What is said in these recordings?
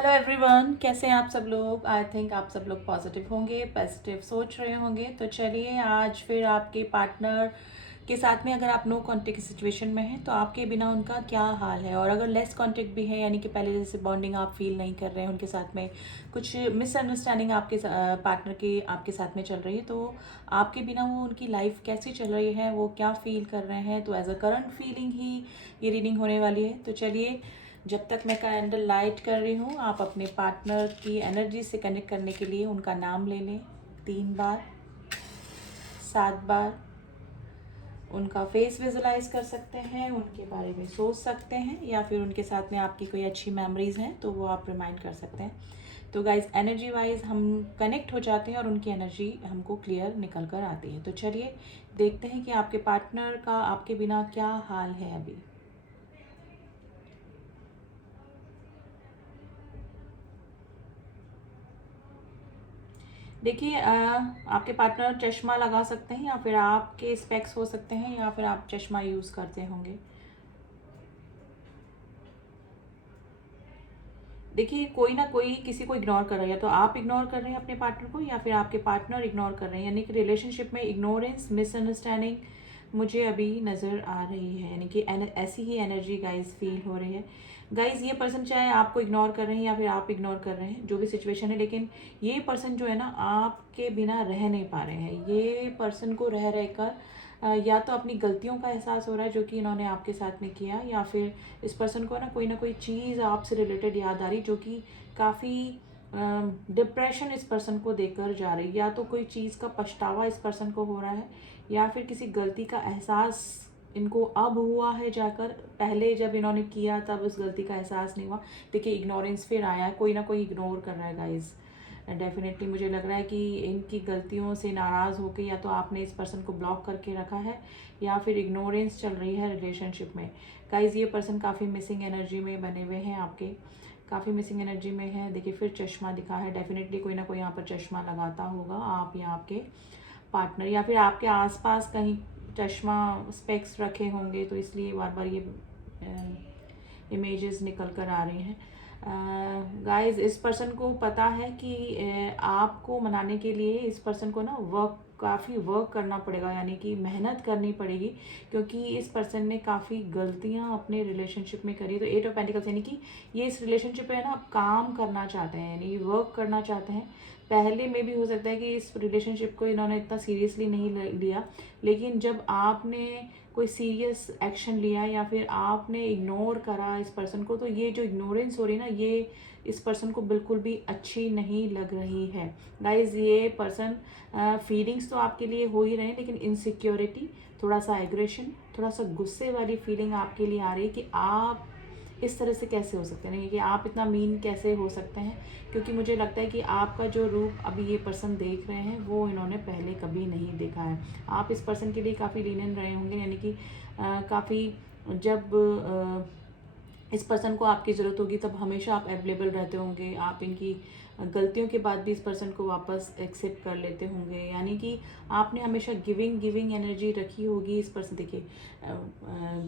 Hello everyone, कैसे हैं आप सब लोग। आई थिंक आप सब लोग पॉजिटिव होंगे, पॉजिटिव सोच रहे होंगे। तो चलिए आज फिर आपके पार्टनर के साथ में अगर आप नो कांटेक्ट की सिचुएशन में हैं तो आपके बिना उनका क्या हाल है, और अगर लेस कांटेक्ट भी है यानी कि पहले जैसे बॉन्डिंग आप फील नहीं कर रहे हैं उनके साथ में, कुछ मिसअंडरस्टैंडिंग आपके पार्टनर की आपके साथ में चल रही है, तो आपके बिना वो उनकी लाइफ कैसी चल रही है, वो क्या फील कर रहे हैं। तो एज अ करंट फीलिंग ही ये रीडिंग होने वाली है। तो चलिए जब तक मैं कैंडल लाइट कर रही हूँ, आप अपने पार्टनर की एनर्जी से कनेक्ट करने के लिए उनका नाम ले लें 3 बार, 7 बार। उनका फेस विजुलाइज कर सकते हैं, उनके बारे में सोच सकते हैं, या फिर उनके साथ में आपकी कोई अच्छी मेमोरीज हैं तो वो आप रिमाइंड कर सकते हैं। तो गाइज एनर्जी वाइज हम कनेक्ट हो जाते हैं और उनकी एनर्जी हमको क्लियर निकल कर आती है। तो चलिए देखते हैं कि आपके पार्टनर का आपके बिना क्या हाल है अभी। देखिए आपके पार्टनर चश्मा लगा सकते हैं, या फिर आपके स्पेक्स हो सकते हैं, या फिर आप चश्मा यूज़ करते होंगे। देखिए कोई ना कोई किसी को इग्नोर कर रहा है, या तो आप इग्नोर कर रहे हैं अपने पार्टनर को, या फिर आपके पार्टनर इग्नोर कर रहे हैं। यानी कि रिलेशनशिप में इग्नोरेंस, मिसअंडरस्टैंडिंग मुझे अभी नज़र आ रही है। यानी कि ऐसी ही एनर्जी गाइज फील हो रही है। गाइज ये पर्सन चाहे आपको इग्नोर कर रहे हैं या फिर आप इग्नोर कर रहे हैं, जो भी सिचुएशन है, लेकिन ये पर्सन जो है ना आपके बिना रह नहीं पा रहे हैं। ये पर्सन को रह रह कर या तो अपनी गलतियों का एहसास हो रहा है जो कि इन्होंने आपके साथ में किया, या फिर इस पर्सन को ना कोई चीज़ आपसे रिलेटेड याद आ रही जो कि काफ़ी डिप्रेशन इस पर्सन को देकर जा रही है। या तो कोई चीज़ का पछतावा इस पर्सन को हो रहा है, या फिर किसी गलती का एहसास इनको अब हुआ है जाकर, पहले जब इन्होंने किया तब उस गलती का एहसास नहीं हुआ। देखिए इग्नोरेंस फिर आया है, कोई ना कोई इग्नोर कर रहा है गाइज। डेफिनेटली मुझे लग रहा है कि इनकी गलतियों से नाराज़ होकर या तो आपने इस पर्सन को ब्लॉक करके रखा है, या फिर इग्नोरेंस चल रही है रिलेशनशिप में। गाइज ये पर्सन काफ़ी मिसिंग एनर्जी में बने हुए हैं, आपके काफ़ी मिसिंग एनर्जी में है। देखिए फिर चश्मा दिखा है, डेफिनेटली कोई ना कोई यहाँ पर चश्मा लगाता होगा, आप या आपके पार्टनर, या फिर आपके आसपास कहीं चश्मा स्पेक्स रखे होंगे, तो इसलिए बार बार ये इमेजेस निकल कर आ रही हैं। गाइस इस पर्सन को पता है कि आपको मनाने के लिए इस पर्सन को ना काफ़ी वर्क करना पड़ेगा, यानी कि मेहनत करनी पड़ेगी, क्योंकि इस पर्सन ने काफ़ी गलतियां अपने रिलेशनशिप में करी। तो 8 ऑफ पेंटिकल्स यानी कि ये इस रिलेशनशिप पे ना काम करना चाहते हैं, यानी वर्क करना चाहते हैं। पहले में भी हो सकता है कि इस रिलेशनशिप को इन्होंने इतना सीरियसली नहीं लिया, लेकिन जब आपने कोई सीरियस एक्शन लिया या फिर आपने इग्नोर करा इस पर्सन को, तो ये जो इग्नोरेंस हो रही है ना, ये इस पर्सन को बिल्कुल भी अच्छी नहीं लग रही है। गाइज ये पर्सन फीलिंग्स तो आपके लिए हो ही रहे हैं, लेकिन इनसिक्योरिटी, थोड़ा सा एग्रेशन, थोड़ा सा गुस्से वाली फीलिंग आपके लिए आ रही है कि आप इस तरह से कैसे हो सकते हैं, कि आप इतना मीन कैसे हो सकते हैं। क्योंकि मुझे लगता है कि आपका जो रूप अभी ये पर्सन देख रहे हैं वो इन्होंने पहले कभी नहीं देखा है। आप इस पर्सन के लिए काफ़ी लीनियन रहे होंगे, यानी कि काफ़ी जब इस पर्सन को आपकी ज़रूरत होगी तब हमेशा आप अवेलेबल रहते होंगे। आप इनकी गलतियों के बाद भी इस पर्सन को वापस एक्सेप्ट कर लेते होंगे, यानी कि आपने हमेशा गिविंग एनर्जी रखी होगी इस पर्सन। देखिए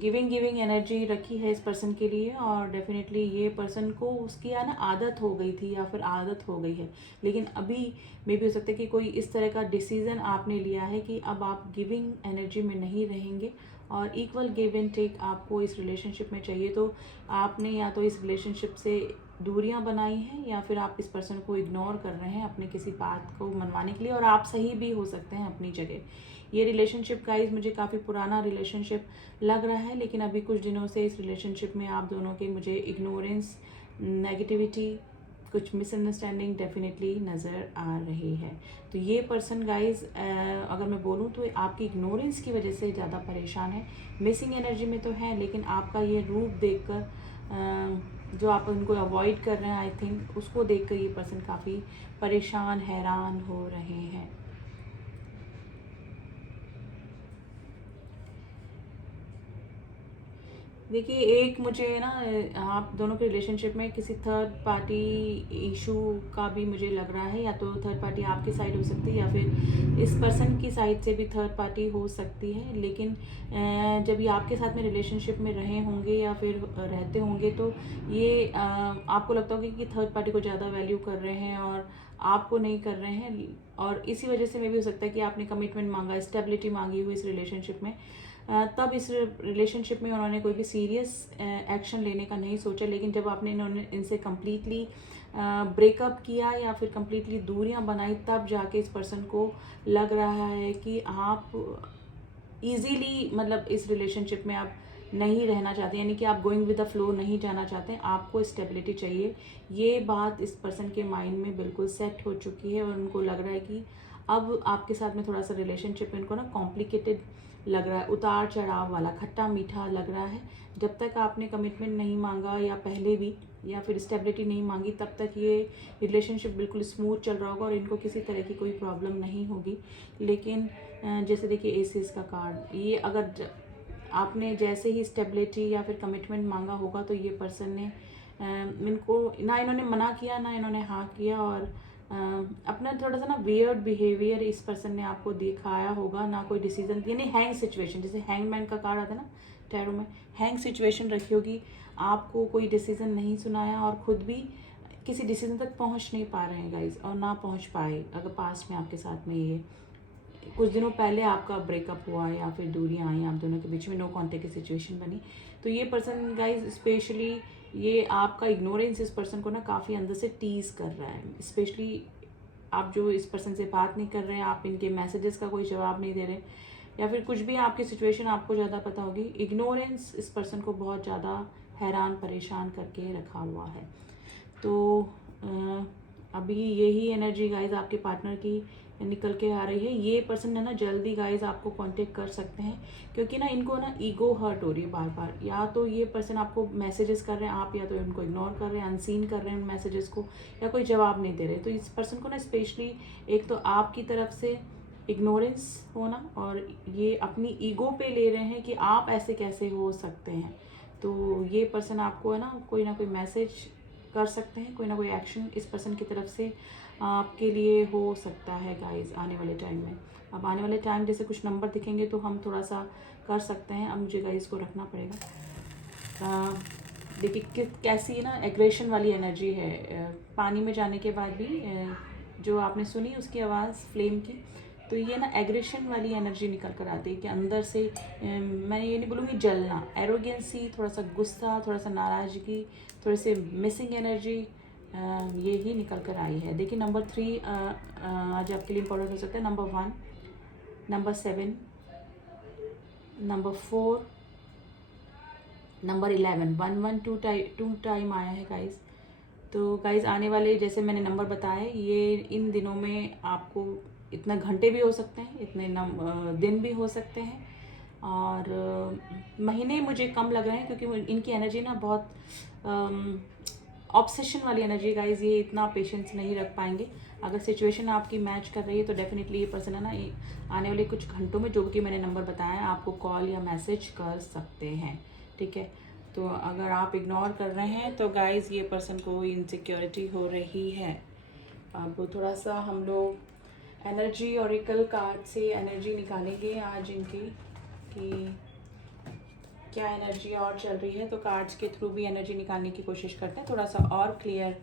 गिविंग एनर्जी रखी है इस पर्सन के लिए, और डेफिनेटली ये पर्सन को उसकी ना आदत हो गई थी या फिर आदत हो गई है। लेकिन अभी मे भी हो सकता है कि कोई इस तरह का डिसीज़न आपने लिया है कि अब आप गिविंग एनर्जी में नहीं रहेंगे, और इक्वल गिव एंड टेक आपको इस रिलेशनशिप में चाहिए। तो आपने या तो इस रिलेशनशिप से दूरियां बनाई हैं, या फिर आप इस पर्सन को इग्नोर कर रहे हैं अपने किसी बात को मनवाने के लिए, और आप सही भी हो सकते हैं अपनी जगह। ये रिलेशनशिप गाइज मुझे काफ़ी पुराना रिलेशनशिप लग रहा है, लेकिन अभी कुछ दिनों से इस रिलेशनशिप में आप दोनों के मुझे इग्नोरेंस, नेगेटिविटी, कुछ मिसअंडरस्टैंडिंग डेफिनेटली नज़र आ रही है। तो ये पर्सन गाइज अगर मैं बोलूँ तो आपकी इग्नोरेंस की वजह से ज़्यादा परेशान है। मिसिंग एनर्जी में तो है, लेकिन आपका ये रूप देखकर जो आप उनको अवॉइड कर रहे हैं, आई थिंक उसको देखकर ये पर्सन काफ़ी परेशान, हैरान हो रहे हैं। देखिए, एक मुझे ना आप दोनों के रिलेशनशिप में किसी थर्ड पार्टी इशू का भी मुझे लग रहा है, या तो थर्ड पार्टी आपकी साइड हो सकती है या फिर इस पर्सन की साइड से भी थर्ड पार्टी हो सकती है। लेकिन जब ये आपके साथ में रिलेशनशिप में रहे होंगे या फिर रहते होंगे तो ये आपको लगता होगा कि थर्ड पार्टी को ज़्यादा वैल्यू कर रहे हैं और आपको नहीं कर रहे हैं, और इसी वजह से मे भी हो सकता है कि आपने कमिटमेंट मांगा, स्टेबिलिटी मांगी हुई इस रिलेशनशिप में। तब इस रिलेशनशिप में उन्होंने कोई भी सीरियस एक्शन लेने का नहीं सोचा, लेकिन जब आपने इनसे कम्प्लीटली ब्रेकअप किया या फिर कम्प्लीटली दूरियां बनाई, तब जाके इस पर्सन को लग रहा है कि आप इजीली मतलब इस रिलेशनशिप में आप नहीं रहना चाहते, यानी कि आप गोइंग विद द फ्लो नहीं जाना चाहते, आपको स्टेबिलिटी चाहिए। ये बात इस पर्सन के माइंड में बिल्कुल सेट हो चुकी है और उनको लग रहा है कि अब आपके साथ में थोड़ा सा रिलेशनशिप इनको ना कॉम्प्लिकेटेड लग रहा है, उतार चढ़ाव वाला, खट्टा मीठा लग रहा है। जब तक आपने कमिटमेंट नहीं मांगा या पहले भी या फिर स्टेबिलिटी नहीं मांगी, तब तक ये रिलेशनशिप बिल्कुल स्मूथ चल रहा होगा और इनको किसी तरह की कोई प्रॉब्लम नहीं होगी। लेकिन जैसे देखिए एसेस का कार्ड, ये अगर आपने जैसे ही स्टेबिलिटी या फिर कमिटमेंट मांगा होगा तो ये पर्सन ने इनको ना इन्होंने मना किया ना इन्होंने हाँ किया, और अपना थोड़ा सा ना वियर्ड बिहेवियर इस पर्सन ने आपको दिखाया होगा, ना कोई डिसीजन, यानी हैंग सिचुएशन, जैसे हैंगमैन का कार्ड आता है ना टैरो में, हैंग सिचुएशन रखी होगी, आपको कोई डिसीजन नहीं सुनाया और खुद भी किसी डिसीजन तक पहुंच नहीं पा रहे हैं गाइज, और ना पहुंच पाए। अगर पास्ट में आपके साथ में ये कुछ दिनों पहले आपका ब्रेकअप हुआ या फिर दूरियां आई आप दोनों के बीच में, नो कॉन्टेक्ट की सिचुएशन बनी, तो ये पर्सन गाइज स्पेशली ये आपका इग्नोरेंस इस पर्सन को ना काफ़ी अंदर से टीज कर रहा है। स्पेशली आप जो इस पर्सन से बात नहीं कर रहे हैं, आप इनके मैसेजेस का कोई जवाब नहीं दे रहे, या फिर कुछ भी आपकी सिचुएशन आपको ज़्यादा पता होगी, इग्नोरेंस इस पर्सन को बहुत ज़्यादा हैरान परेशान करके रखा हुआ है। तो अभी यही एनर्जी गाइज आपके पार्टनर की निकल के आ रही है। ये पर्सन है ना जल्दी गाइज आपको कांटेक्ट कर सकते हैं, क्योंकि ना इनको ना ईगो हर्ट हो रही है बार बार, या तो ये पर्सन आपको मैसेजेस कर रहे हैं, आप या तो उनको इग्नोर कर रहे हैं, अनसीन कर रहे हैं उन मैसेजेस को, या कोई जवाब नहीं दे रहे। तो इस पर्सन को ना स्पेशली एक तो आपकी तरफ से इग्नोरेंस होना, और ये अपनी ईगो पे ले रहे हैं कि आप ऐसे कैसे हो सकते हैं। तो ये पर्सन आपको है ना कोई मैसेज कर सकते हैं, कोई ना कोई एक्शन इस पर्सन की तरफ से आपके लिए हो सकता है गाइज आने वाले टाइम में। अब आने वाले टाइम जैसे कुछ नंबर दिखेंगे तो हम थोड़ा सा कर सकते हैं। अब मुझे गाइज को रखना पड़ेगा। देखिए कैसी ना एग्रेशन वाली एनर्जी है, पानी में जाने के बाद भी जो आपने सुनी उसकी आवाज़ फ्लेम की, तो ये ना एग्रेशन वाली एनर्जी निकल कर आती है कि अंदर से मैं ये नहीं बोलूँगी जलना, एरोगेंसी, थोड़ा सा गुस्सा, थोड़ा सा नाराज़गी, थोड़े से मिसिंग एनर्जी, ये ही निकल कर आई है। देखिए नंबर 3 आज आपके लिए इंपॉर्टेंट हो सकता है, number 1, number 7, number 4, number 11, 1 1 2 time आया है गाइज। तो गाइज आने वाले जैसे मैंने नंबर बताए, ये इन दिनों में आपको इतना घंटे भी हो सकते हैं, इतने दिन भी हो सकते हैं, और महीने मुझे कम लग रहे हैं, क्योंकि इनकी एनर्जी ना बहुत ऑब्सेशन वाली एनर्जी गाइज, ये इतना पेशेंस नहीं रख पाएंगे। अगर सिचुएशन आपकी मैच कर रही है तो डेफिनेटली ये पर्सन है ना आने वाले कुछ घंटों में, जो कि मैंने नंबर बताया, आपको कॉल या मैसेज कर सकते हैं, ठीक है। तो अगर आप इग्नोर कर रहे हैं तो गाइज ये पर्सन को इनसिक्योरिटी हो रही है। अब थोड़ा सा हम लोग एनर्जी ऑरिकल कार्ड से एनर्जी निकालेंगे आज इनकी, कि क्या एनर्जी और चल रही है। तो कार्ड्स के थ्रू भी एनर्जी निकालने की कोशिश करते हैं, थोड़ा सा और क्लियर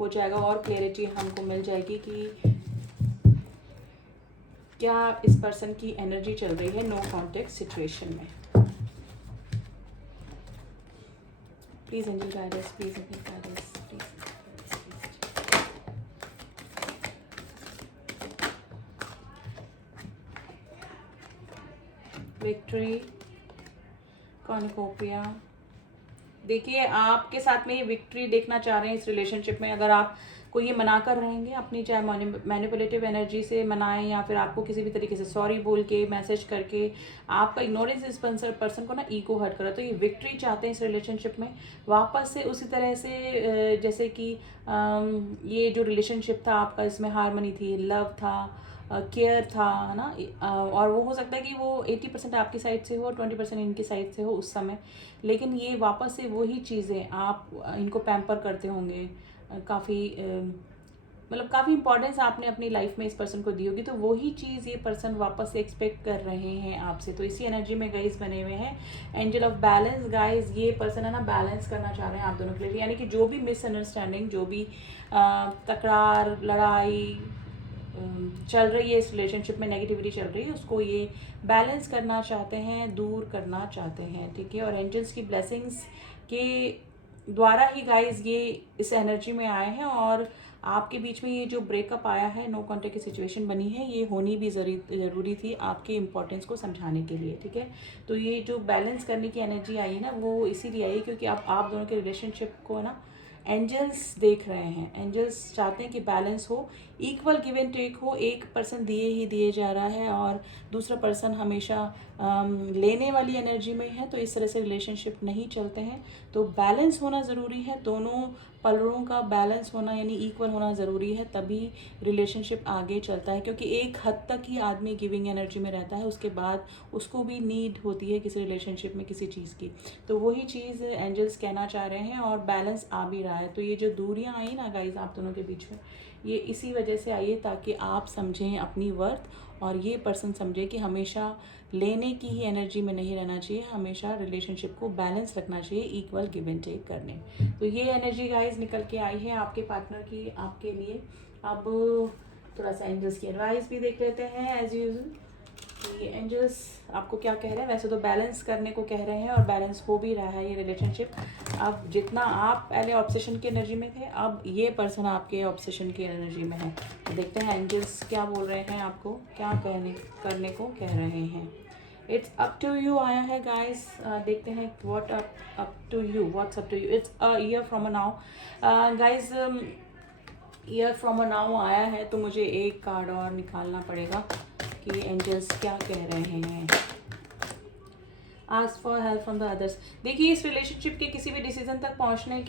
हो जाएगा और क्लियरिटी हमको मिल जाएगी कि क्या इस पर्सन की एनर्जी चल रही है नो कॉन्टेक्ट सिचुएशन में। Please angel guidance, please angel guidance, please. Victory, cornucopia, देखिए आपके साथ में ये विक्ट्री देखना चाह रहे हैं इस रिलेशनशिप में। अगर आप को ये मना कर रहेंगे अपनी, चाहे मैनिपुलेटिव एनर्जी से मनाएं या फिर आपको किसी भी तरीके से सॉरी बोल के मैसेज करके, आपका इग्नोरेंस इस पर्सन को ना ईगो हर्ट करा, तो ये विक्ट्री चाहते हैं इस रिलेशनशिप में वापस से उसी तरह से जैसे कि ये जो रिलेशनशिप था आपका, इसमें हारमनी थी, लव था, केयर था, है ना। और वो हो सकता है कि वो 80% आपकी साइड से हो, 20% इनकी साइड से हो उस समय, लेकिन ये वापस से वही चीज़ें आप इनको पैम्पर करते होंगे, काफ़ी मतलब काफ़ी इंपॉर्टेंस आपने अपनी लाइफ में इस पर्सन को दी होगी, तो वही चीज़ ये पर्सन वापस से एक्सपेक्ट कर रहे हैं आपसे। तो इसी एनर्जी में गाइस बने हुए हैं एंजल ऑफ बैलेंस। गाइस ये पर्सन है ना बैलेंस करना चाह रहे हैं आप दोनों के लिए, यानी कि जो भी मिसअंडरस्टैंडिंग, जो भी तकरार, लड़ाई चल रही है इस रिलेशनशिप में, नेगेटिविटी चल रही है, उसको ये बैलेंस करना चाहते हैं, दूर करना चाहते हैं, ठीक है। और एंजल्स की ब्लेसिंग्स के द्वारा ही गाइस ये इस एनर्जी में आए हैं, और आपके बीच में ये जो ब्रेकअप आया है, नो कॉन्टेक्ट की सिचुएशन बनी है, ये होनी भी ज़रूरी थी आपके इंपॉर्टेंस को समझाने के लिए, ठीक है। तो ये जो बैलेंस करने की एनर्जी आई है ना, वो इसीलिए आई क्योंकि आप दोनों के रिलेशनशिप को ना एंजल्स देख रहे हैं। एंजल्स चाहते हैं कि बैलेंस हो, इक्वल गिव एंड टेक हो, एक पर्सन दिए ही दिए जा रहा है और दूसरा पर्सन हमेशा लेने वाली एनर्जी में है, तो इस तरह से रिलेशनशिप नहीं चलते हैं। तो बैलेंस होना ज़रूरी है, दोनों पलों का बैलेंस होना यानी इक्वल होना ज़रूरी है, तभी रिलेशनशिप आगे चलता है। क्योंकि एक हद तक ही आदमी गिविंग एनर्जी में रहता है, उसके बाद उसको भी नीड होती है किसी रिलेशनशिप में किसी चीज़ की। तो वही चीज़ एंजल्स कहना चाह रहे हैं, और बैलेंस आ भी रहा है। तो ये जो दूरियां आई ना गाइज आप दोनों के बीच में, ये इसी वजह से आई है ताकि आप समझें अपनी वर्थ, और ये पर्सन समझे कि हमेशा लेने की ही एनर्जी में नहीं रहना चाहिए, हमेशा रिलेशनशिप को बैलेंस रखना चाहिए, इक्वल गिव एंड टेक करने। तो ये एनर्जी गाइज निकल के आई है आपके पार्टनर की आपके लिए। अब थोड़ा सा एंजल्स की एडवाइस भी देख लेते हैं एज यूजुअल कि एंजल्स आपको क्या कह रहे हैं। वैसे तो बैलेंस करने को कह रहे हैं और बैलेंस हो भी रहा है ये रिलेशनशिप। अब जितना आप पहले ऑब्सेशन की एनर्जी में थे, अब ये पर्सन आपके ऑब्सेशन की एनर्जी में है। तो देखते हैं एंजल्स क्या बोल रहे हैं, आपको क्या करने को कह रहे हैं। इट्स अप टू यू आया है गाइस, देखते हैं what up to you, what's up to you. It's a year from a now guys, year from a now आया है, तो मुझे एक कार्ड और निकालना पड़ेगा कि एंजल्स क्या कह रहे हैं। Ask for help from the others. देखिए इस रिलेशनशिप के किसी भी डिसीजन तक पहुंचने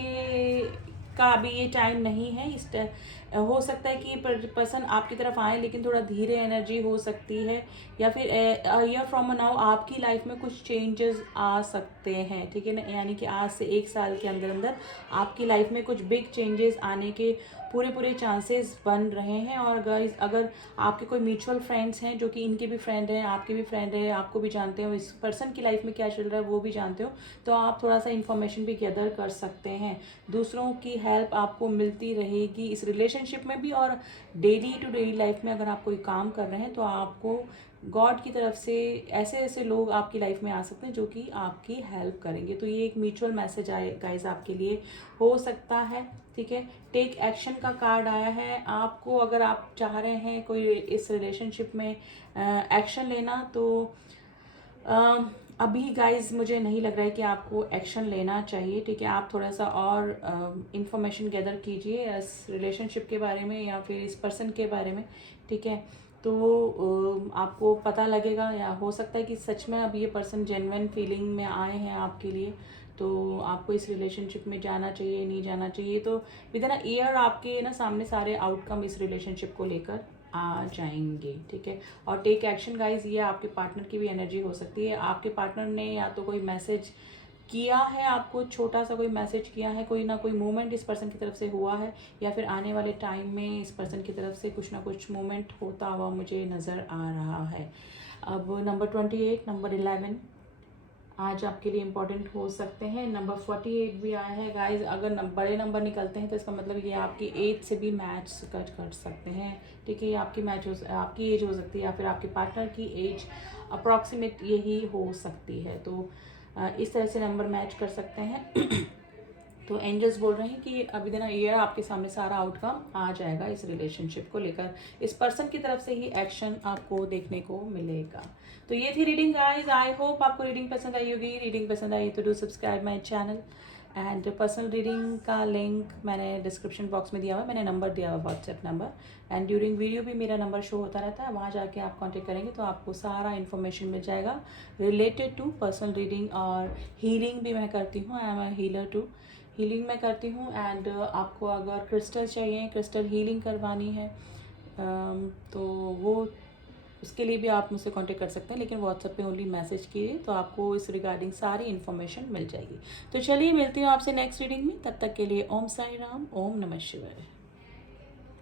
का अभी ये टाइम नहीं है। हो सकता है कि पर्सन आपकी तरफ आए, लेकिन थोड़ा धीरे एनर्जी हो सकती है, या फिर ईयर फ्रॉम नाउ आपकी लाइफ में कुछ चेंजेस आ सकते हैं, ठीक है ना। यानी कि आज से 1 साल के अंदर अंदर आपकी लाइफ में कुछ बिग चेंजेस आने के पूरे चांसेस बन रहे हैं। और गाइस अगर आपके कोई म्यूचुअल फ्रेंड्स हैं जो कि इनके भी फ्रेंड हैं, आपके भी फ्रेंड हैं, आपको भी जानते हो, इस पर्सन की लाइफ में क्या चल रहा है वो भी जानते हो, तो आप थोड़ा सा इन्फॉर्मेशन भी गैदर कर सकते हैं। दूसरों की हेल्प आपको मिलती रहेगी इस रिलेशनशिप में भी, और डेली टू डेली लाइफ में अगर आप कोई काम कर रहे हैं तो आपको गॉड की तरफ से ऐसे ऐसे लोग आपकी लाइफ में आ सकते हैं जो कि आपकी हेल्प करेंगे। तो ये एक म्यूचुअल मैसेज आए गाइज आपके लिए हो सकता है, ठीक है। टेक एक्शन का कार्ड आया है आपको, अगर आप चाह रहे हैं कोई इस रिलेशनशिप में एक्शन लेना, तो अभी गाइज मुझे नहीं लग रहा है कि आपको एक्शन लेना चाहिए, ठीक है। आप थोड़ा सा और इंफॉर्मेशन गैदर कीजिए इस रिलेशनशिप के बारे में या फिर इस पर्सन के बारे में, ठीक है। तो आपको पता लगेगा, या हो सकता है कि सच में अब ये पर्सन जेन्युइन फीलिंग में आए हैं आपके लिए, तो आपको इस रिलेशनशिप में जाना चाहिए नहीं जाना चाहिए। तो विद इन अ ईयर आपके ना सामने सारे आउटकम इस रिलेशनशिप को लेकर आ जाएंगे, ठीक है। और टेक एक्शन गाइज, ये आपके पार्टनर की भी एनर्जी हो सकती है। आपके पार्टनर ने या तो कोई मैसेज किया है आपको, छोटा सा कोई मैसेज किया है, कोई ना कोई मूवमेंट इस पर्सन की तरफ से हुआ है, या फिर आने वाले टाइम में इस पर्सन की तरफ से कुछ ना कुछ मूवमेंट होता हुआ मुझे नज़र आ रहा है। अब नंबर 28, नंबर 11 आज आपके लिए इम्पोर्टेंट हो सकते हैं। नंबर 48 भी आया है गाइज। अगर बड़े नंबर निकलते हैं तो इसका मतलब ये आपकी एज से भी मैच कर सकते हैं, ठीक है। आपकी एज हो सकती है, या फिर आपके पार्टनर की एज अप्रॉक्सीमेट यही हो सकती है। तो इस तरह से नंबर मैच कर सकते हैं। तो एंजल्स बोल रहे हैं कि अभी दिन ईयर आपके सामने सारा आउटकम आ जाएगा इस रिलेशनशिप को लेकर। इस पर्सन की तरफ से ही एक्शन आपको देखने को मिलेगा। तो ये थी रीडिंग गाइज। आई होप आपको रीडिंग पसंद आई होगी। रीडिंग पसंद आई तो do subscribe my channel, and personal reading का लिंक मैंने डिस्क्रिप्शन बॉक्स में दिया हुआ है, मैंने नंबर दिया हुआ WhatsApp number, and during video भी मेरा नंबर शो होता रहता है, वहाँ जाके आप कांटेक्ट करेंगे तो आपको सारा इन्फॉर्मेशन मिल जाएगा रिलेटेड टू पर्सनल रीडिंग। और हीलिंग भी मैं करती हूँ, I am a healer too, healing मैं करती हूँ। एंड आपको अगर क्रिस्टल चाहिए, क्रिस्टल हीलिंग करवानी है, तो वो उसके लिए भी आप मुझसे कांटेक्ट कर सकते हैं, लेकिन व्हाट्सएप पे ओनली मैसेज कीजिए तो आपको इस रिगार्डिंग सारी इन्फॉर्मेशन मिल जाएगी। तो चलिए मिलती हूँ आपसे नेक्स्ट रीडिंग में, तब तक के लिए ओम साई राम, ओम नमः शिवाय।